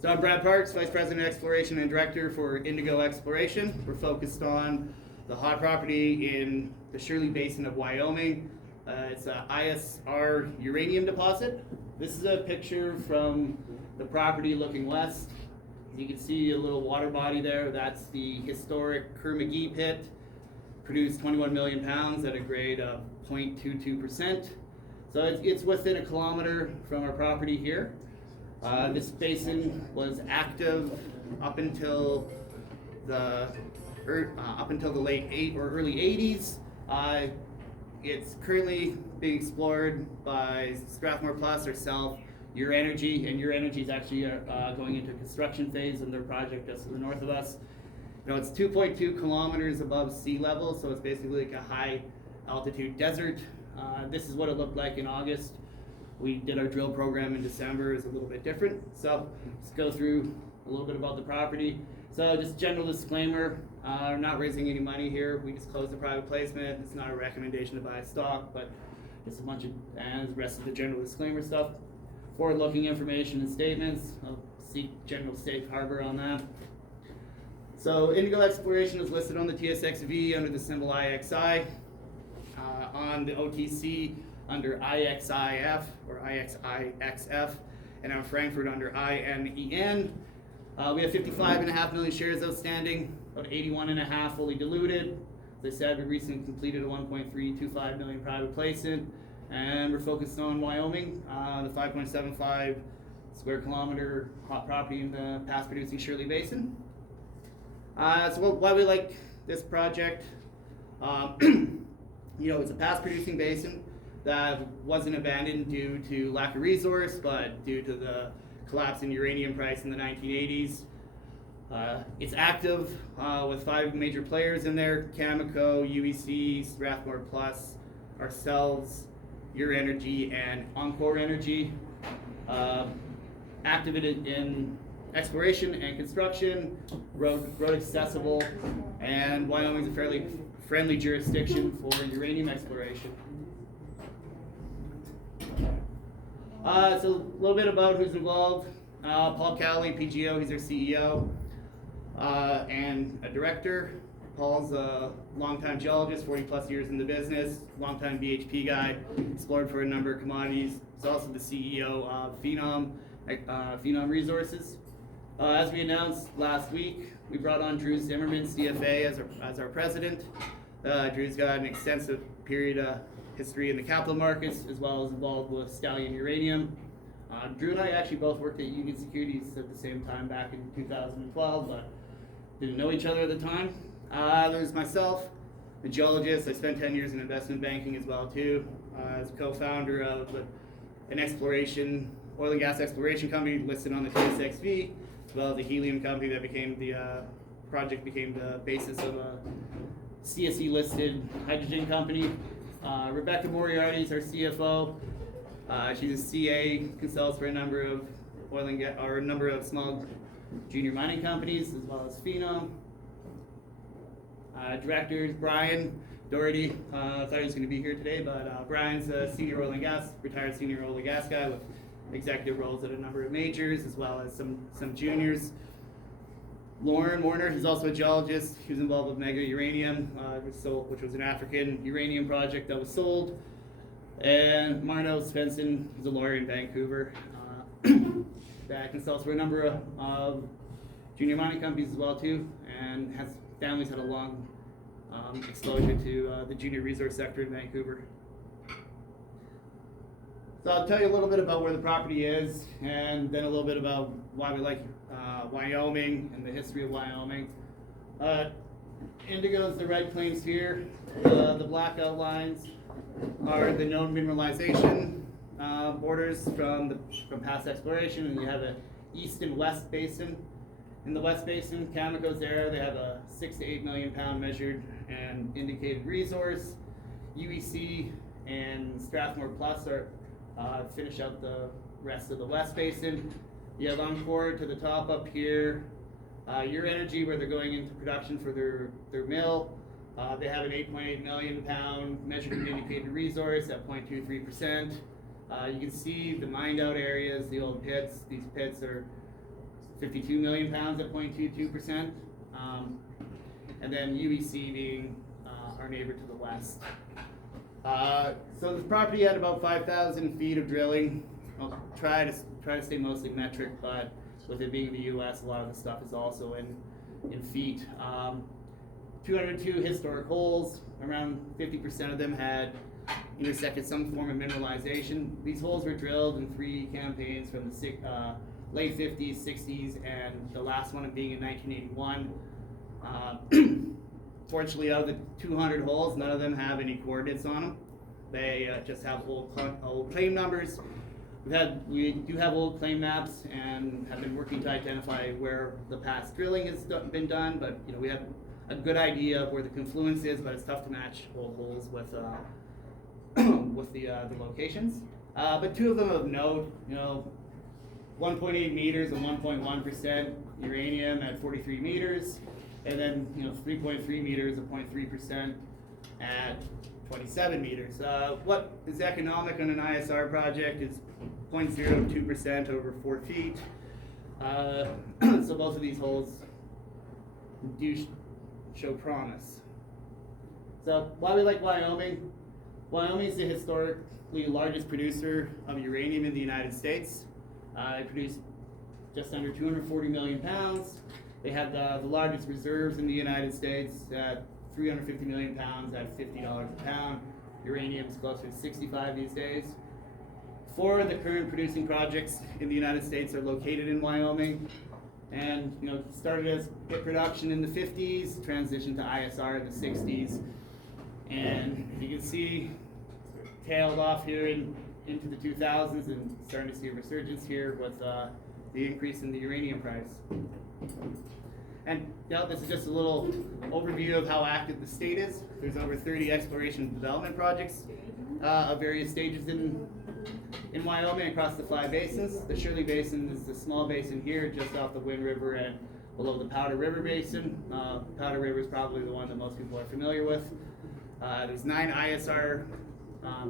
So I'm Brad Parks, Vice President of Exploration and Director for Indigo Exploration. We're focused on the hot property in the Shirley Basin of Wyoming. It's a ISR uranium deposit. This is a picture from the property looking west. You can see a little water body there. That's the historic Kerr-McGee pit. Produced 21 million pounds at a grade of 0.22%. So it's within a kilometer from our property here. This basin was active up until the late early 80s. It's currently being explored by Strathmore Plus, ourselves, Uranium, and Uranium is actually going into construction phase in their project just to the north of us. You know, it's 2.2 kilometers above sea level, so it's basically like a high altitude desert. This is what it looked like in August. We did our drill program in December. It's a little bit different. So let's go through a little bit about the property. So just general disclaimer, we're not raising any money here. We just closed the private placement. It's not a recommendation to buy stock, but just a bunch of, and the rest of the general disclaimer stuff. Forward-looking information and statements. I'll seek general safe harbor on that. So Indigo Exploration is listed on the TSXV under the symbol IXI, on the OTC under IXIF or IXIXF, and on Frankfurt under INEN. We have 55.5 million shares outstanding, about 81.5 fully diluted. As I said, we recently completed a 1.325 million private placement, and we're focused on Wyoming, the 5.75 square kilometer hot property in the past producing Shirley Basin. So why we like this project, you know, it's a past producing basin that wasn't abandoned due to lack of resource, but due to the collapse in uranium price in the 1980s. It's active with 5 major players in there: Cameco, UEC, Strathmore Plus, ourselves, Uranium, and Encore Energy. Active in exploration and construction, road accessible, and Wyoming's a fairly friendly jurisdiction for uranium exploration. So a little bit about who's involved. Paul Cowley, PGO, he's our CEO and a director. Paul's a longtime geologist, 40 plus years in the business, longtime BHP guy, explored for a number of commodities. He's also the CEO of Phenom Resources. As we announced last week, we brought on Drew Zimmerman, CFA, as our president. Drew's got an extensive period history in the capital markets, as well as involved with Stallion Uranium. Drew and I actually both worked at Union Securities at the same time back in 2012, but didn't know each other at the time. There's myself, a geologist. I spent 10 years in investment banking as well too. As a co-founder of an oil and gas exploration company listed on the TSXV, as well as a helium company that became the basis of a CSE listed hydrogen company. Rebecca Moriarty is our CFO. She's a CA, consults for a number of oil and gas, or a number of small junior mining companies, as well as Phenom. Directors, Brian Doherty. I thought he was going to be here today, but Brian's a retired senior oil and gas guy with executive roles at a number of majors, as well as some juniors. Lauren Warner, he's also a geologist. He was involved with Mega Uranium, which was an African uranium project that was sold. And Marno Svensson, he's a lawyer in Vancouver that consults for a number of junior mining companies as well too, and family's had a long exposure to the junior resource sector in Vancouver. So I'll tell you a little bit about where the property is, and then a little bit about why we like Wyoming and the history of Wyoming. Indigo is the red claims here. The black outlines are the known mineralization borders from past exploration, and you have an east and west basin. In the west basin, Cameco's there. They have a 6 to 8 million pound measured and indicated resource. UEC and Strathmore Plus are finish out the rest of the west basin. You have Encore to the top up here. Uranium, where they're going into production for their mill. They have an 8.8 million pound measured and indicated resource at 0.23%. You can see the mined out areas, the old pits. These pits are 52 million pounds at 0.22%. And then UBC being our neighbor to the west. So this property had about 5,000 feet of drilling. I'll try to stay mostly metric, but with it being in the U.S., a lot of the stuff is also in feet. 202 historic holes. Around 50% of them had intersected some form of mineralization. These holes were drilled in 3 campaigns from the late 50s, 60s, and the last one being in 1981. Fortunately, of the 200 holes, none of them have any coordinates on them. They just have old claim numbers. We do have old claim maps and have been working to identify where the past drilling has been done, but we have a good idea of where the confluence is, but it's tough to match old holes with with the locations. But 2 of them of note, 1.8 meters and 1.1% uranium at 43 meters, and then 3.3 meters of 0.3% at 27 meters. What is economic on an ISR project is 0.02% over 4 feet. So both of these holes do show promise. So why we like Wyoming? Wyoming is the historically largest producer of uranium in the United States. They produce just under 240 million pounds. They have the largest reserves in the United States at 350 million pounds at $50 a pound. Uranium is closer to 65 these days. 4 of the current producing projects in the United States are located in Wyoming, and started as hit production in the 50s, transitioned to ISR in the 60s, and you can see tailed off here into the 2000s and starting to see a resurgence here with the increase in the uranium price. And this is just a little overview of how active the state is. There's over 30 exploration and development projects of various stages in Wyoming across the 5 basins. The Shirley Basin is the small basin here, just off the Wind River and below the Powder River Basin. Powder River is probably the one that most people are familiar with. There's 9 ISR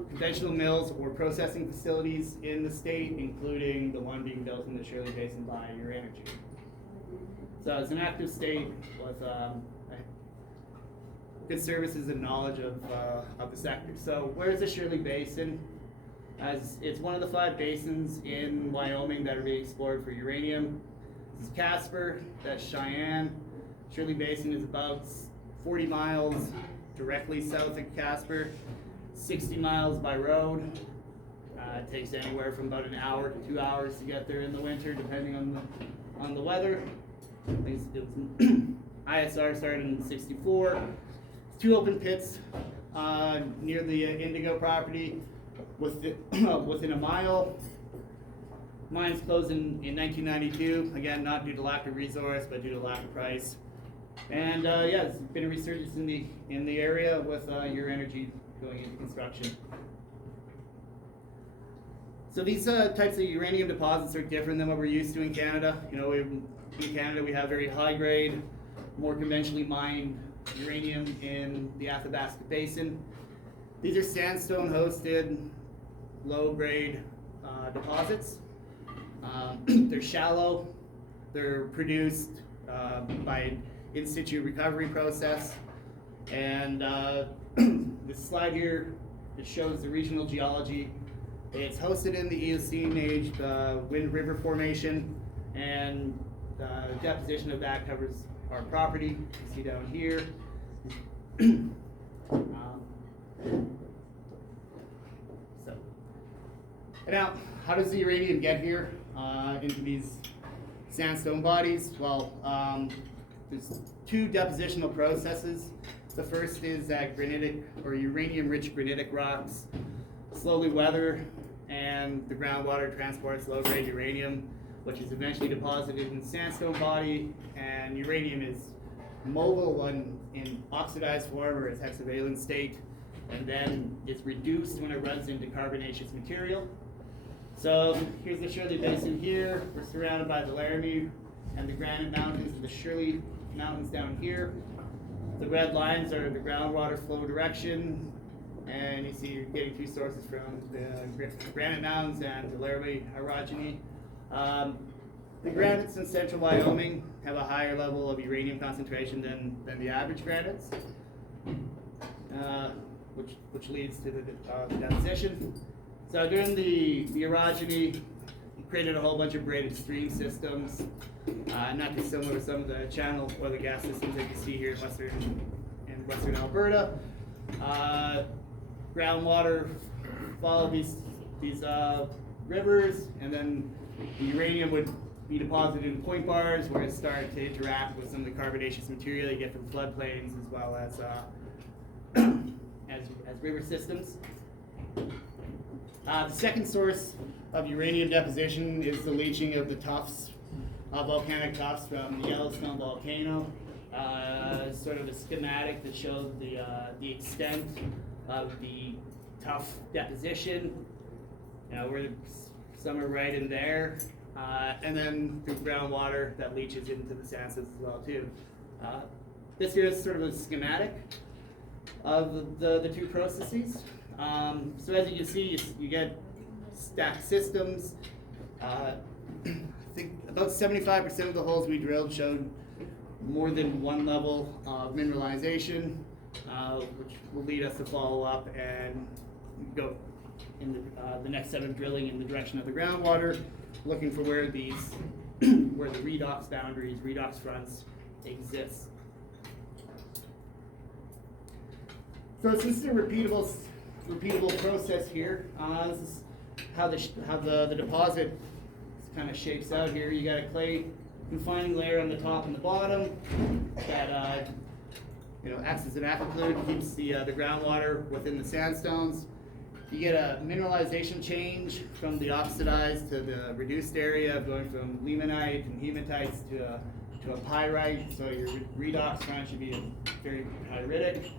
conventional mills or processing facilities in the state, including the one being built in the Shirley Basin by Uranium. So it's an active state with good services and knowledge of the sector. So where is the Shirley Basin? As it's one of the 5 basins in Wyoming that are being explored for uranium. This is Casper, that's Cheyenne. Shirley Basin is about 40 miles directly south of Casper, 60 miles by road. It takes anywhere from about an hour to 2 hours to get there in the winter, depending on the weather. ISR started in '64. 2 open pits near the Indigo property. Within a mile. Mines closed in 1992. Again, not due to lack of resource, but due to lack of price. And it's been a resurgence in the area with your energy going into construction. So these types of uranium deposits are different than what we're used to in Canada. In Canada we have very high grade, more conventionally mined uranium in the Athabasca Basin. These are sandstone hosted, low grade deposits. They're shallow. They're produced by in situ recovery process. And this slide here, it shows the regional geology. It's hosted in the Eocene age Wind River Formation, and the deposition of that covers our property. You see down here. Now, how does the uranium get here into these sandstone bodies? Well, there's 2 depositional processes. The first is that granitic or uranium-rich granitic rocks slowly weather, and the groundwater transports low-grade uranium, which is eventually deposited in the sandstone body, and uranium is mobile in oxidized form or its hexavalent state, and then it's reduced when it runs into carbonaceous material. So here's the Shirley Basin here. We're surrounded by the Laramie and the Granite Mountains and the Shirley Mountains down here. The red lines are the groundwater flow direction, and you see you're getting 2 sources from the Granite Mountains and the Laramie orogeny. The granites in central Wyoming have a higher level of uranium concentration than the average granites, which leads to the deposition. So during the orogeny, it created a whole bunch of braided stream systems, not dissimilar to some of the channel oil and gas systems that you see here in western Alberta. Groundwater followed these rivers, and then the uranium would be deposited in point bars where it started to interact with some of the carbonaceous material you get from floodplains as well as as river systems. The second source of uranium deposition is the leaching of the tuffs, volcanic tuffs from the Yellowstone volcano. Sort of a schematic that shows the extent of the tuff deposition. Where some are right in there, and then through groundwater that leaches into the sandstones as well too. This here is sort of a schematic of the two processes. So as you can see, you get stacked systems. I think about 75% of the holes we drilled showed more than one level of mineralization, which will lead us to follow up and go in the next set of drilling in the direction of the groundwater, looking for where the redox boundaries, redox fronts exist. So this is a repeatable process here. This is how the deposit kind of shapes out here. You got a clay confining layer on the top and the bottom that acts as an aquiclude, keeps the groundwater within the sandstones. You get a mineralization change from the oxidized to the reduced area, going from limonite and hematites to a pyrite. So your redox front should be very pyritic.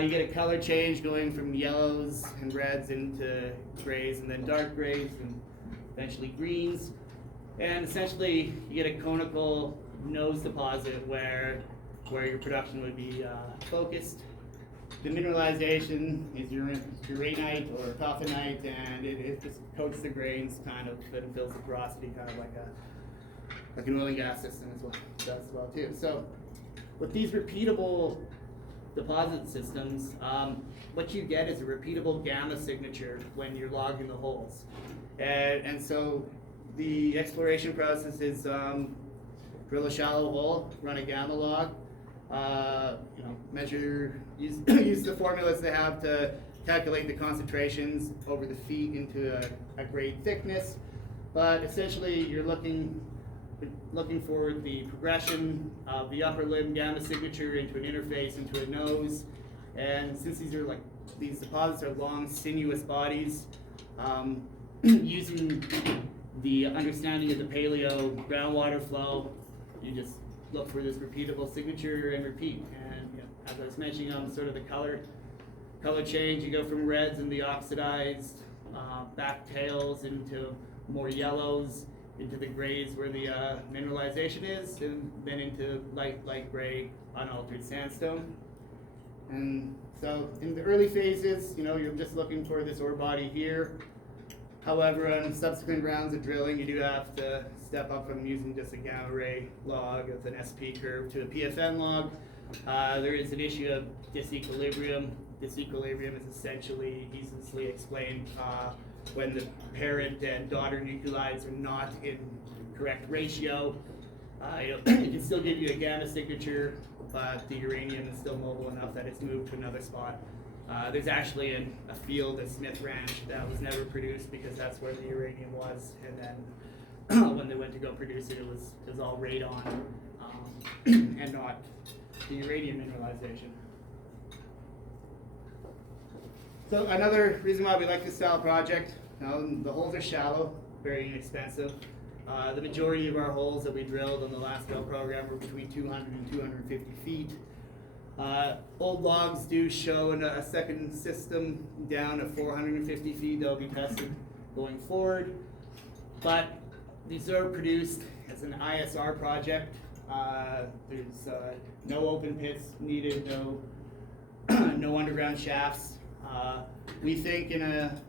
You get a color change going from yellows and reds into grays and then dark grays and eventually greens. And essentially you get a conical nose deposit where your production would be focused. The mineralization is uranite or tophenite, and it just coats the grains kind of and fills the porosity kind of like an oil and gas system as well too. So with these repeatable deposit systems, what you get is a repeatable gamma signature when you're logging the holes. And so the exploration process is drill a shallow hole, run a gamma log, use the formulas they have to calculate the concentrations over the feet into a grade thickness. But essentially you're looking for the progression of the upper limb gamma signature into an interface, into a nose. And since these deposits are long, sinuous bodies, using the understanding of the paleo groundwater flow, you just look for this repeatable signature and repeat. And as I was mentioning on sort of the color change, you go from reds and the oxidized back tails into more yellows, into the grays where the mineralization is, and then into light gray unaltered sandstone. And so in the early phases, you're just looking for this ore body here. However, on subsequent rounds of drilling, you do have to step up from using just a gamma ray log with an SP curve to a PFN log. There is an issue of disequilibrium. Disequilibrium is essentially easily explained when the parent and daughter nuclides are not in correct ratio. It can still give you a gamma signature, but the uranium is still mobile enough that it's moved to another spot. There's actually a field at Smith Ranch that was never produced because that's where the uranium was, and then when they went to go produce it, it was all radon and not the uranium mineralization. So another reason why we like this style project, the holes are shallow, very inexpensive. The majority of our holes that we drilled on the last drill program were between 200 and 250 feet. Old logs do show a second system down at 450 feet. They'll be tested going forward. But these are produced as an ISR project. There's no open pits needed, no underground shafts. We think in a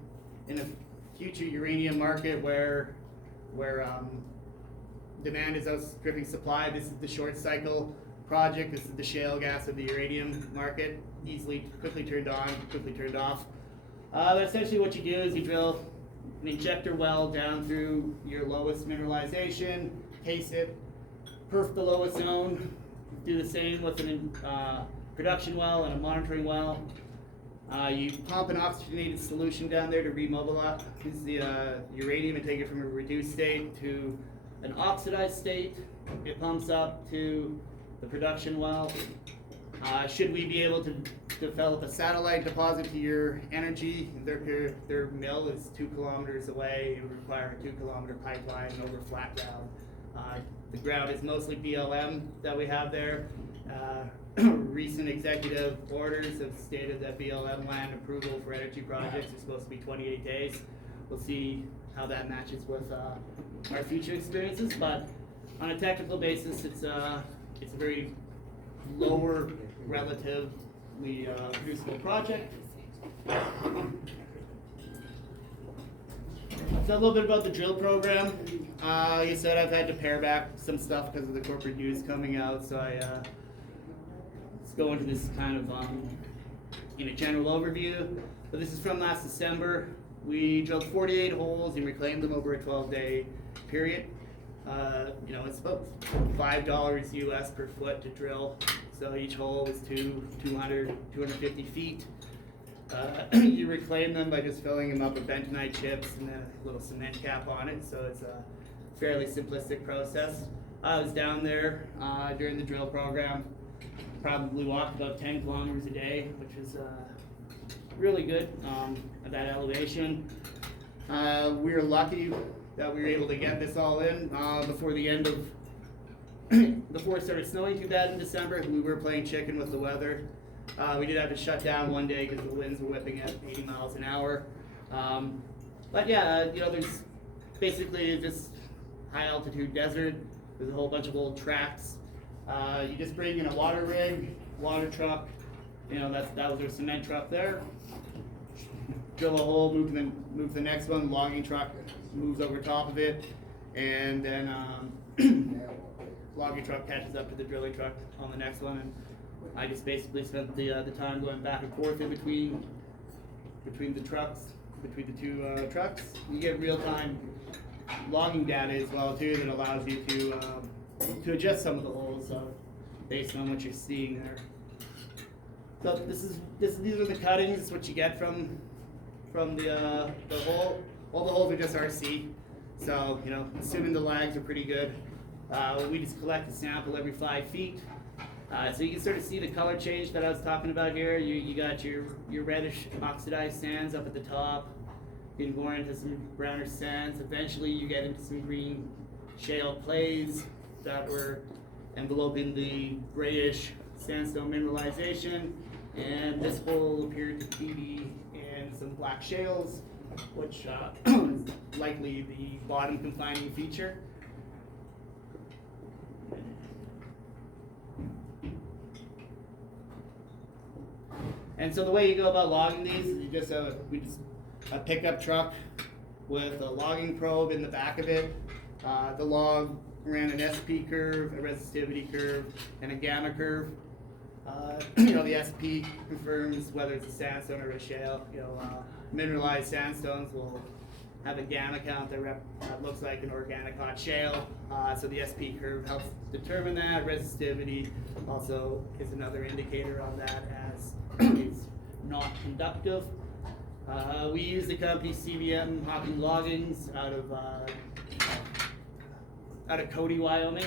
demand is outstripping supply. This is the short cycle project. This is the shale gas of the uranium market. Quickly turned on, quickly turned off. But essentially what you do is you drill an injector well down through your lowest mineralization, case it, perf the lowest zone, do the same with a production well and a monitoring well. You pump an oxygenated solution down there to remobilize the uranium and take it from a reduced state to an oxidized state. It pumps up to the production well. Should we be able to develop a satellite deposit to your energy, their mill is 2 kilometers away. It would require a 2-kilometer pipeline over flat ground. The ground is mostly BLM that we have there. Recent executive orders have stated that BLM land approval for energy projects is supposed to be 28 days. We'll see how that matches with our future experiences, but on a technical basis, it's a very lower relatively producible project. So a little bit about the drill program. Like I said, I've had to pare back some stuff because of the corporate news coming out, so let's go into this kind of in a general overview. But this is from last December. We drilled 48 holes and reclaimed them over a 12-day period. It's about $5 US per foot to drill. So each hole was 250 feet. You reclaim them by just filling them up with bentonite chips and then a little cement cap on it. So it's a fairly simplistic process. I was down there during the drill program. Probably walked about 10 kilometers a day, which is really good at that elevation. We were lucky that we were able to get this all in before the end of before it started snowing too bad in December. We were playing chicken with the weather. We did have to shut down one day because the winds were whipping at 80 miles an hour. But yeah, there's basically this high altitude desert. There's a whole bunch of old tracks. You just bring in a water rig, water truck. That was our cement truck there. Drill a hole, move to the next one. Logging truck moves over top of it, and then logging truck catches up to the drilling truck on the next one. And I just basically spent the time going back and forth in between the trucks, between the two trucks. You get real time logging data as well too that allows you to adjust some of the holes based on what you're seeing there. So these are the cuttings. This is what you get from the hole. All the holes are just RC. So assuming the lags are pretty good, we just collect a sample every 5 feet. So you can sort of see the color change that I was talking about here. You got your reddish oxidized sands up at the top. You can go into some browner sands. Eventually you get into some green shale clays that were enveloping the grayish sandstone mineralization. And this hole appeared to be in some black shales, which is likely the bottom confining feature. And so the way you go about logging these is you just have a pickup truck with a logging probe in the back of it. The log ran an SP curve, a resistivity curve, and a gamma curve. The SP confirms whether it's a sandstone or a shale. Mineralized sandstones will have a gamma count that looks like an organic hot shale. So the SP curve helps determine that. Resistivity also is another indicator on that, as it's not conductive. We use the company CBM Hawking Loggings out of Cody, Wyoming.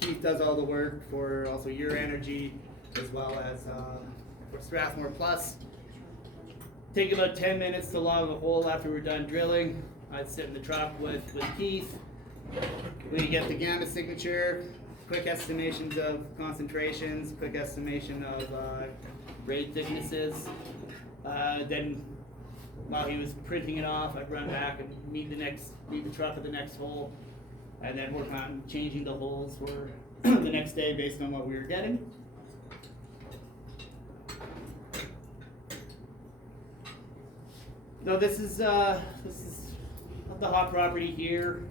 Keith does all the work for also Your Energy as well as for Strathmore Plus. Take about 10 minutes to log a hole after we're done drilling. I'd sit in the truck with Keith. We get the gamma signature, quick estimations of concentrations, quick estimation of grade thicknesses. Then while he was printing it off, I'd run back and meet the truck at the next hole, and then work on changing the holes for the next day based on what we were getting. Now this is the hot property here.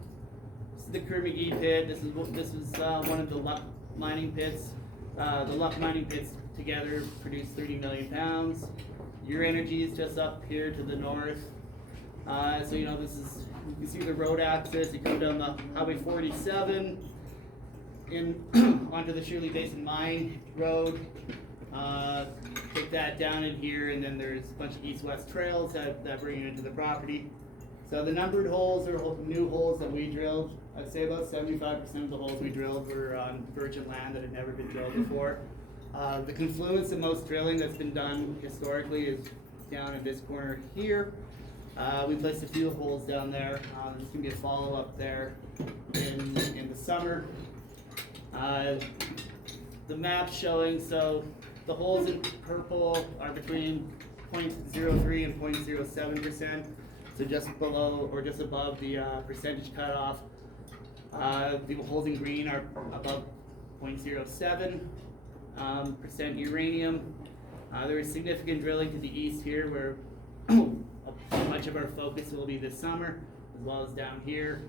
is the Kerr-McGee pit. This is one of the Luck mining pits. The Luck mining pits together produce 30 million pounds. Your energy is just up here to the north. So you know, this is, you can see the road access. You come down the Highway 47 in onto the Shirley Basin mine road. Take that down in here, and then there's a bunch of east-west trails that bring you into the property. So the numbered holes are new holes that we drilled. I'd say about 75% of the holes we drilled were on virgin land that had never been drilled before. The confluence of most drilling that's been done historically is down in this corner here. We placed a few holes down there. There's going to be a follow-up there in the summer. The map showing, so the holes in purple are between 0.03 and 0.07%, so just below or just above the percentage cutoff. The holes in green are above 0.07% uranium. There is significant drilling to the east here, where much of our focus will be this summer, as well as down here.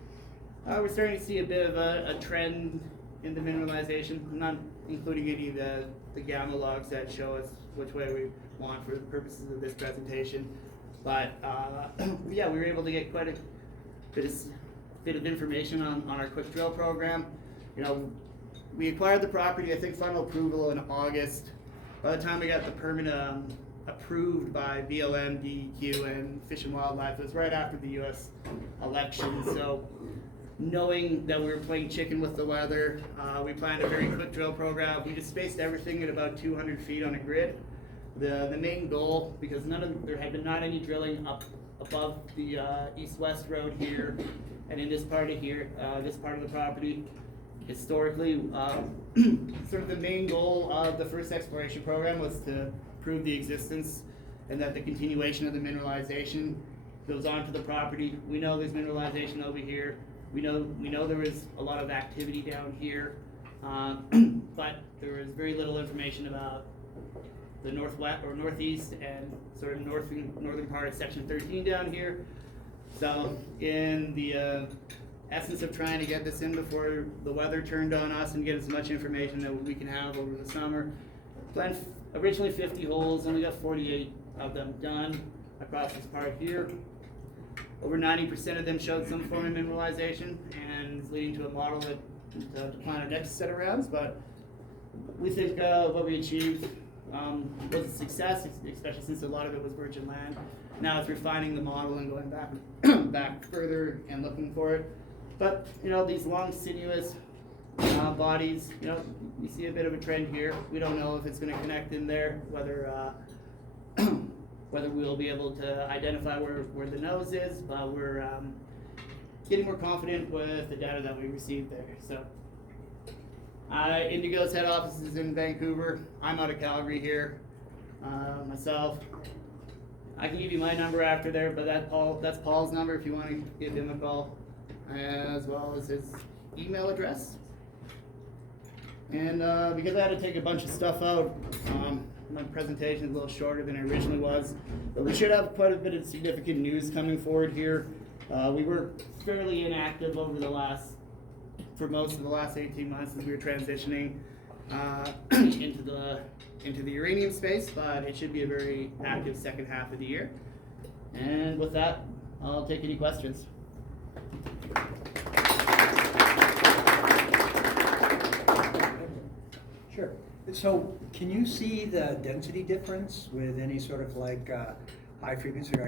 We're starting to see a bit of a trend in the mineralization. I'm not including any of the gamma logs that show us which way we want for the purposes of this presentation. But yeah, we were able to get quite a bit of information on our quick drill program. You know, we acquired the property, I think final approval in August. By the time we got the permit approved by BLM, DEQ, and Fish and Wildlife, it was right after the US election. So knowing that we were playing chicken with the weather, we planned a very quick drill program. We just spaced everything at about 200 feet on a grid. The main goal, because there had been not any drilling up above the east-west road here, and in this part of here, this part of the property, historically, sort of the main goal of the first exploration program was to prove the existence and that the continuation of the mineralization goes onto the property. We know there's mineralization over here. We know there was a lot of activity down here, but there was very little information about the northwest or northeast and sort of northern part of section 13 down here. So in the essence of trying to get this in before the weather turned on us and get as much information that we can have over the summer, planned originally 50 holes, and we got 48 of them done across this part here. Over 90% of them showed some form of mineralization, and is leading to a model that to plan our next set of rounds. But we think what we achieved was a success, especially since a lot of it was virgin land. Now it's refining the model and going back further and looking for it. But you know, these long sinuous bodies, you know, you see a bit of a trend here. We don't know if it's going to connect in there, whether we'll be able to identify where the nose is, but we're getting more confident with the data that we received there. So Indigo's head office is in Vancouver. I'm out of Calgary here myself. I can give you my number after there, but that's Paul's number if you want to give him a call, as well as his email address. And because I had to take a bunch of stuff out, my presentation is a little shorter than it originally was, but we should have quite a bit of significant news coming forward here. We were fairly inactive for most of the last 18 months as we were transitioning into the uranium space, but it should be a very active second half of the year. And with that, I'll take any questions. Sure. So can you see the density difference with any sort of like high frequency